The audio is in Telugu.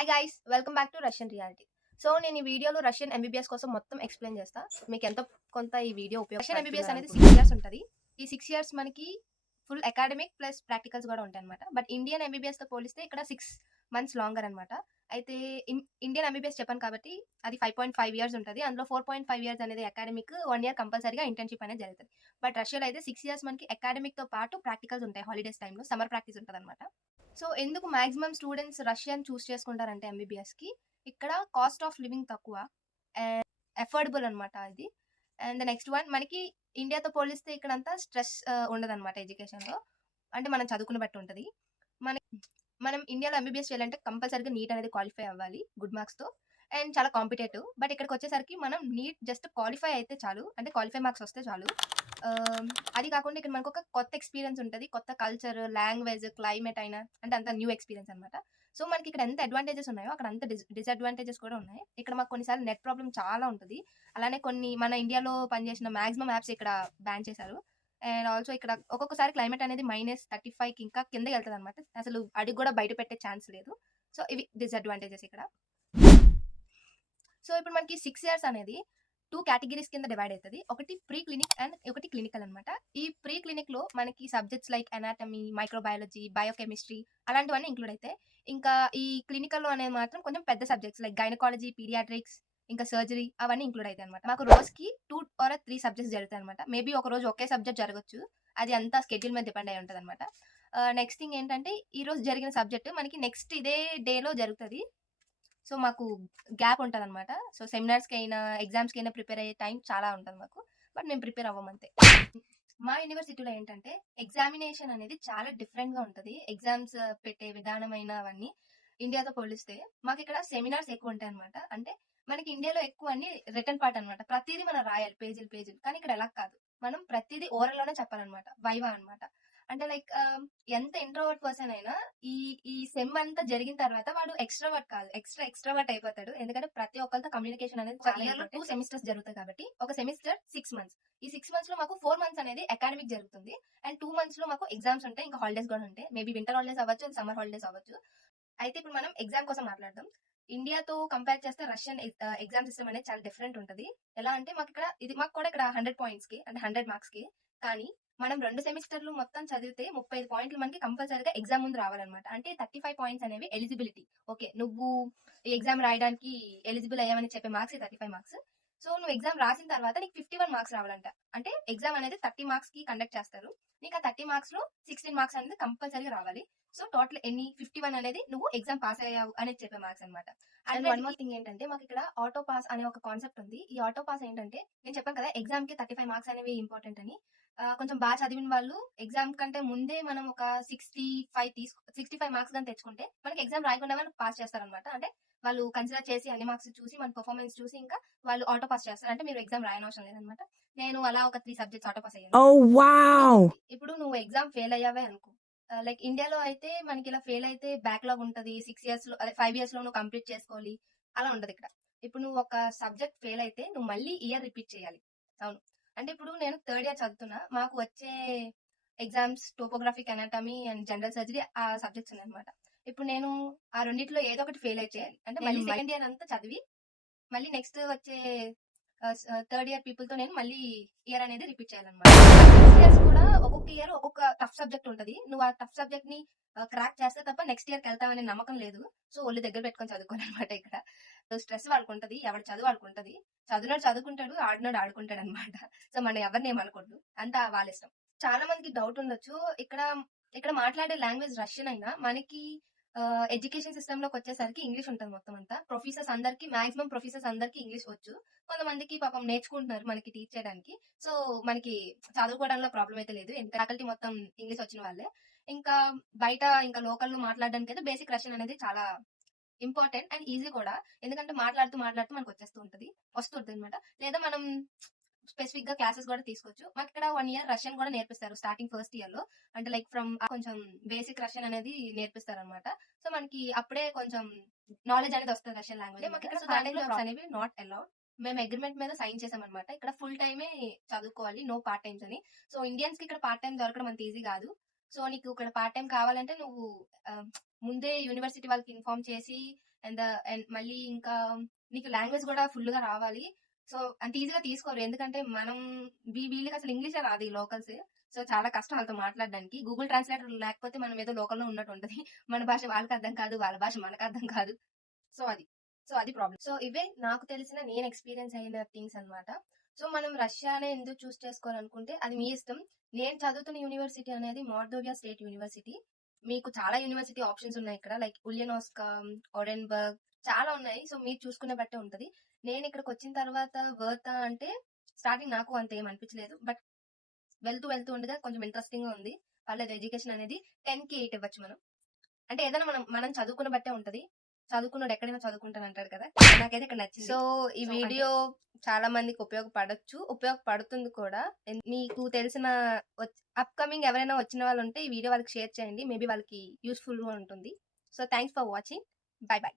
Hi guys welcome back to Russian reality. So నేను ఈ వీడియోలో రష్యన్ ఎంబీబీఎస్ కోసం మొత్తం ఎక్స్ప్లెయిన్ చేస్తా. మీకు ఎంతో కొంత ఈ వీడియో ఉపయోగపడుతుంది. రష్యన్ ఎంబీబీఎస్ అనేది 6 ఇయర్స్ ఉంటుంది. ఈ 6 ఇయర్స్ మనకి ఫుల్ అకాడమిక్ ప్లస్ ప్రాక్టికల్స్ కూడా ఉంటాయి అనమాట. బట్ ఇండియన్ ఎంబీబీఎస్ తో పోలిస్తే ఇక్కడ 6 మంత్స్ లాంగర్ అనమాట. అయితే ఇండియన్ ఎంబీబీఎస్ చెప్పాను కాబట్టి అది 5.5 ఇయర్స్ ఉంటుంది. అందులో 4.5 ఇయర్స్ అనేది అకాడమిక్, 1 ఇయర్ కంపల్సరీగా ఇంటర్న్షిప్ అనేది జరుగుతుంది. బట్ రష్యాలో అయితే 6 ఇయర్స్ మనకి అకాడమిక్ తో పాటు ప్రాక్టికల్స్ ఉంటాయి. హాలిడేస్ టైంలో సమ్మర్ ప్రాక్టీస్ ఉంటుంది అనమాట. సో ఎందుకు మాక్సిమం స్టూడెంట్స్ రష్యన్ చూస్ చేసుకుంటారంటే ఎంబీబీఎస్కి ఇక్కడ కాస్ట్ ఆఫ్ లివింగ్ తక్కువ అండ్ అఫోర్డబుల్ అనమాట ఇది. అండ్ ద నెక్స్ట్ వన్ మనకి ఇండియాతో పోలిస్తే ఇక్కడ అంతా స్ట్రెస్ ఉండదు అనమాట ఎడ్యుకేషన్లో. అంటే మనం చదువుకుని బట్టి ఉంటుంది. మనం ఇండియాలో ఎంబీబీఎస్ చేయాలంటే కంపల్సరీగా నీట్ అనేది క్వాలిఫై అవ్వాలి గుడ్ మార్క్స్తో. అండ్ చాలా కాంపిటేటివ్. బట్ ఇక్కడికి వచ్చేసరికి మనం నీట్ జస్ట్ క్వాలిఫై అయితే చాలు, అంటే క్వాలిఫై మార్క్స్ వస్తే చాలు. అది కాకుండా ఇక్కడ మనకు ఒక కొత్త ఎక్స్పీరియన్స్ ఉంటుంది. కొత్త కల్చర్, లాంగ్వేజ్, క్లైమేట్ అయినా అంటే అంత న్యూ ఎక్స్పీరియన్స్ అనమాట. సో మనకి ఇక్కడ ఎంత అడ్వాంటేజెస్ ఉన్నాయో అక్కడ అంత డిసడ్వాంటేజెస్ కూడా ఉన్నాయి. ఇక్కడ మాకు కొన్నిసార్లు నెట్ ప్రాబ్లం చాలా ఉంటుంది. అలానే కొన్ని మన ఇండియాలో పనిచేసిన మాక్సిమం యాప్స్ ఇక్కడ బ్యాన్ చేశారు. అండ్ ఆల్సో ఇక్కడ ఒక్కొక్కసారి క్లైమేట్ అనేది -35కి ఇంకా కిందకి వెళ్తుంది అనమాట. అసలు అడిగి కూడా బయట పెట్టే ఛాన్స్ లేదు. సో ఇవి డిసడ్వాంటేజెస్ ఇక్కడ. సో ఇప్పుడు మనకి 6 ఇయర్స్ అనేది 2 కేటగిరీస్ కింద డివైడ్ అవుతుంది. ఒకటి ప్రీ క్లినిక్ అండ్ ఒకటి క్లినికల్ అనమాట. ఈ ప్రీ క్లినిక్ లో మనకి subjects like anatomy, microbiology, biochemistry అలాంటివన్నీ ఇంక్లూడ్ అయితే, ఇంకా ఈ క్లినికల్ లో అనేది మాత్రం కొంచెం పెద్ద సబ్జెక్ట్స్ లైక్ గైనకాలజీ, పీడియాట్రిక్స్, ఇంకా సర్జరీ అవన్నీ ఇంక్లూడ్ అవుతాయి అనమాట. మాకు రోజుకి 2 or 3 సబ్జెక్ట్స్ జరుగుతాయి అనమాట. మేబీ ఒక రోజు ఒకే సబ్జెక్ట్ జరగచ్చు. అది అంతా స్కెడ్యూల్ మీద డిపెండ్ అయి ఉంటుంది అనమాట. నెక్స్ట్ థింగ్ ఏంటంటే ఈ రోజు జరిగిన సబ్జెక్ట్ మనకి నెక్స్ట్ ఇదే డేలో జరుగుతుంది. సో మాకు గ్యాప్ ఉంటుంది అనమాట. సో సెమినార్స్కి అయినా ఎగ్జామ్స్కి అయినా ప్రిపేర్ అయ్యే టైం చాలా ఉంటుంది మాకు. బట్ మేము ప్రిపేర్ అవ్వమంతే. మా యూనివర్సిటీలో ఏంటంటే ఎగ్జామినేషన్ అనేది చాలా డిఫరెంట్గా ఉంటుంది. ఎగ్జామ్స్ పెట్టే విధానమైన అవన్నీ ఇండియాతో పోలిస్తే మాకు ఇక్కడ సెమినార్స్ ఎక్కువ ఉంటాయి అనమాట. అంటే మనకి ఇండియాలో ఎక్కువ అన్ని రిటర్న్ పార్ట్ అనమాట. ప్రతిదీ మనం రాయాలి పేజీలు. కానీ ఇక్కడ ఎలా కాదు, మనం ప్రతిదీ ఓరల్ లోనే చెప్పాలన్నమాట. వైవా అనమాట. అంటే లైక్ ఎంత ఇంట్రోవర్ట్ పర్సన్ అయినా ఈ ఈ సెమ్ అంతా జరిగిన తర్వాత వాడు ఎక్స్ట్రావర్ట్ కాదు, ఎక్స్ట్రావర్ట్ అయిపోతాడు. ఎందుకంటే ప్రతి ఒక్కరితో కమ్యూనికేషన్ అనేది చాలా ఇయర్ లో 2 సెమిస్టర్స్ జరుగుతాయి కాబట్టి ఒక సెమిస్టర్ 6 మంత్స్. ఈ 6 మంత్స్ లో మాకు 4 మంత్స్ అనేది అకాడమిక్ జరుగుతుంది. అండ్ 2 మంత్స్ లో మాకు ఎగ్జామ్స్ ఉంటాయి, ఇంకా హాలిడేస్ కూడా ఉంటాయి. మేబీ వింటర్ హాలిడేస్ అవ్వచ్చు, సమ్మర్ హాలిడేస్ అవ్వచ్చు. అయితే ఇప్పుడు మనం ఎగ్జామ్ కోసం మాట్లాడదాం. ఇండియాతో కంపేర్ చేస్తే రష్యన్ ఎగ్జామ్ సిస్టమ్ అనేది చాలా డిఫరెంట్ ఉంటుంది. ఎలా అంటే మాకు కూడా ఇక్కడ 100 పాయింట్స్ కి అంటే 100 మార్క్స్ కి, కానీ మనం 2 సెమిస్టర్లు మొత్తం చదివితే 35 పాయింట్లు మనకి కంపల్సరీగా ఎగ్జామ్ ముందు రావాలన్నమాట. అంటే 35 పాయింట్స్ అనేవి ఎలిజిబిలిటీ. ఓకే, నువ్వు ఈ ఎగ్జామ్ రాయడానికి ఎలిజిబుల్ అయ్యామని చెప్పే మార్క్స్ 35 మార్క్స్. సో నువ్వు ఎగ్జామ్ రాసిన తర్వాత నీకు 51 మార్క్స్ రావాలంట. అంటే ఎగ్జామ్ అనేది 30 మార్క్స్ కి కండక్ట్ చేస్తారు. నీకు ఆ 30 మార్క్స్ లో 16 మార్క్స్ అనేది కంపల్సరీగా రావాలి. సో టోటల్ ఎన్ని 51 అనేది నువ్వు ఎగ్జామ్ పాస్ అయ్యావు అనేది చెప్పే మార్క్స్ అనమాట. అండ్ వన్ మోర్ థింగ్ ఏంటంటే మాకు ఇక్కడ ఆటో పాస్ అనే ఒక కాన్సెప్ట్ ఉంది. ఈ ఆటో పాస్ ఏంటంటే నేను చెప్పాను కదా ఎగ్జామ్ కి 35 మార్క్స్ అనేవి ఇంపార్టెంట్ అని. కొంచెం బాగా చదివిన వాళ్ళు ఎగ్జామ్ కంటే ముందే మనం ఒక 65 మార్క్స్ కానీ తెచ్చుకుంటే మనకి ఎగ్జామ్ రాయకుండా వాళ్ళు పాస్ చేస్తారనమాట. అంటే వాళ్ళు కన్సిడర్ చేసి అన్ని మార్క్స్ చూసి మన పర్ఫార్మెన్స్ చూసి ఇంకా వాళ్ళు ఆటో పాస్ చేస్తారు. అంటే మీరు ఎగ్జామ్ రాయనవసరం లేదనమాట. నేను అలా ఒక 3 సబ్జెక్ట్స్ ఆటో పాస్ అయ్యాను. Oh wow! ఇప్పుడు నువ్వు ఎగ్జామ్ ఫెయిల్ అయ్యావే అనుకో, లైక్ ఇండియాలో అయితే మనకి ఇలా ఫెయిల్ అయితే బ్యాక్లాగ్ ఉంటుంది. 6 ఇయర్స్ లో అదే 5 ఇయర్స్ లో నువ్వు కంప్లీట్ చేసుకోవాలి, అలా ఉండదు ఇక్కడ. ఇప్పుడు నువ్వు ఒక సబ్జెక్ట్ ఫెయిల్ అయితే నువ్వు మళ్ళీ ఇయర్ రిపీట్ చేయాలి. అవును, అంటే ఇప్పుడు నేను 3rd ఇయర్ చదువుతున్నా, మాకు వచ్చే exams topographic, anatomy and general surgery ఆ సబ్జెక్ట్స్ ఉన్నాయన్నమాట. ఇప్పుడు నేను ఆ రెండిట్లో ఏదో ఒకటి ఫెయిల్ అయితే చేయాలి. అంటే మళ్ళీ 2nd ఇయర్ అంతా చదివి మళ్ళీ నెక్స్ట్ వచ్చే 3rd ఇయర్ పీపుల్ తో నేను మళ్ళీ ఇయర్ అనేది రిపీట్ చేయాలన్నమాట. ఇయర్స్ కూడా ఒక్కొక్క ఇయర్ ఒక్కొక్క టఫ్ సబ్జెక్ట్ ఉంటుంది. నువ్వు ఆ టఫ్ సబ్జెక్ట్ ని క్రాక్ చేస్తే తప్ప నెక్స్ట్ ఇయర్ వెళ్తావనే నమ్మకం లేదు. సో ఒళ్ళు దగ్గర పెట్టుకొని చదువుకోవాలన్నమాట. ఇక్కడ స్ట్రెస్ వాడుకుంటది, ఎవరి చదువు వాడుకుంటది. చదువునాడు చదువుకుంటాడు, ఆడినాడు ఆడుకుంటాడు అనమాట. సో మనం ఎవరిని ఏమనకూడదు, అంతా వాళ్ళ ఇష్టం. చాలా మందికి డౌట్ ఉండొచ్చు, ఇక్కడ ఇక్కడ మాట్లాడే లాంగ్వేజ్ రష్యన్ అయినా మనకి ఎడ్యుకేషన్ సిస్టమ్ లోకి వచ్చేసరికి ఇంగ్లీష్ ఉంటుంది మొత్తం అంతా. మాక్సిమం ప్రొఫెసర్స్ అందరికి ఇంగ్లీష్ వచ్చు. కొంతమందికి పాపం నేర్చుకుంటున్నారు మనకి టీచ్ చేయడానికి. సో మనకి చదువుకోవడంలో ప్రాబ్లం అయితే లేదు, ఫ్యాకల్టీ మొత్తం ఇంగ్లీష్ వచ్చిన వాళ్ళే. ఇంకా బయట ఇంకా లోకల్ మాట్లాడడానికి అయితే బేసిక్ రష్యన్ అనేది చాలా ఇంపార్టెంట్ అండ్ ఈజీ కూడా. ఎందుకంటే మాట్లాడుతూ మనకు వస్తుంది అనమాట. లేదా మనం స్పెసిఫిక్ గా క్లాసెస్ కూడా తీసుకోవచ్చు. మాకు ఇక్కడ 1 ఇయర్ రష్యన్ కూడా నేర్పిస్తారు స్టార్టింగ్ ఫస్ట్ ఇయర్ లో. అంటే లైక్ ఫ్రమ్ కొంచెం బేసిక్ రష్యన్ అనేది నేర్పిస్తారు అనమాట. సో మనకి అప్పుడే కొంచెం నాలెడ్జ్ అనేది వస్తుంది రష్యన్ లాంగ్వేజ్. మాకు ఇక్కడ స్టార్టింగ్ జాబ్స్ అనేవి నాట్ అలౌడ్. మేము అగ్రిమెంట్ మీద సైన్ చేసామన్నమాట. ఇక్కడ ఫుల్ టైమే చదువుకోవాలి, నో పార్ట్ టైమ్స్ అని. సో ఇండియన్స్ కి ఇక్కడ పార్ట్ టైం దొరకడం అంత ఈజీ కాదు. సో, నీకు ఇక్కడ పార్ట్ టైమ్ కావాలంటే నువ్వు ఆహ్, ముందే యూనివర్సిటీ వాళ్ళకి ఇన్ఫార్మ్ చేసి అండ్ మళ్ళీ ఇంకా నీకు లాంగ్వేజ్ గూడా ఫుల్‌గా రావాలి. సో, అంత ఈజీగా తీసుకోరు. ఎందుకంటే మనం వీళ్ళకసలు ఇంగ్లీషే రాదు ఈ లోకల్స్. సో, చాలా కష్టం ఆళ్ళతో మాట్లాడడానికి. గూగుల్ ట్రాన్స్‌లేటర్ లేకపోతే మనం ఏదో లోకల్‌లో ఉన్నట్టు ఉంటది. మన భాష వాళ్ళకి అర్థం కాదు. వాళ్ళ భాష మనకు అర్థం కాదు. సో, అది. సో, అది ప్రాబ్లమ్. సో, ఇవే నాకు తెలిసిన నేను ఎక్స్‌పీరియన్స్ అయిన థింగ్స్ అన్నమాట. సో, మనం రష్యానే ఎందుకు చూజ్ చేసుకోవాలనుకుంటే అది మీ ఇష్టం. నేను చదువుతున్న యూనివర్సిటీ అనేది మోల్దోవియా స్టేట్ యూనివర్సిటీ. మీకు చాలా యూనివర్సిటీ ఆప్షన్స్ ఉన్నాయి ఇక్కడ. లైక్ ఉలియనోస్కా, ఒడెన్బర్గ్ చాలా ఉన్నాయి. సో, మీరు చూసుకునే బట్టే ఉంటది. నేను ఇక్కడికొచ్చిన తర్వాత వర్తా అంటే స్టార్టింగ్ నాకు అంత ఏం అనిపించలేదు. బట్ వెళ్తూ ఉండగా కొంచెం ఇంట్రెస్టింగ్‌గా ఉంది. పర్లేదు ఎడ్యుకేషన్ అనేది 10కి 8 ఇవ్వచ్చు మనం. అంటే ఏదైనా మనం చదువుకున్న బట్టే ఉంటది. చదువుకున్నోడు ఎక్కడైనా చదువుకుంటానంటాడు కదా! నాకైతే ఇక్కడ నచ్చింది. సో, ఈ వీడియో చాలా మందికి ఉపయోగపడొచ్చు. ఉపయోగపడుతుంది కూడా. నీకు తెలిసిన అప్‌కమింగ్ ఎవరైనా వచ్చిన వాళ్ళుంటే ఈ వీడియో వాళ్ళకి షేర్ చేయండి. మేబీ వాళ్ళకి యూజ్‌ఫుల్‌గా ఉంటుంది. So, thanks for watching. By by.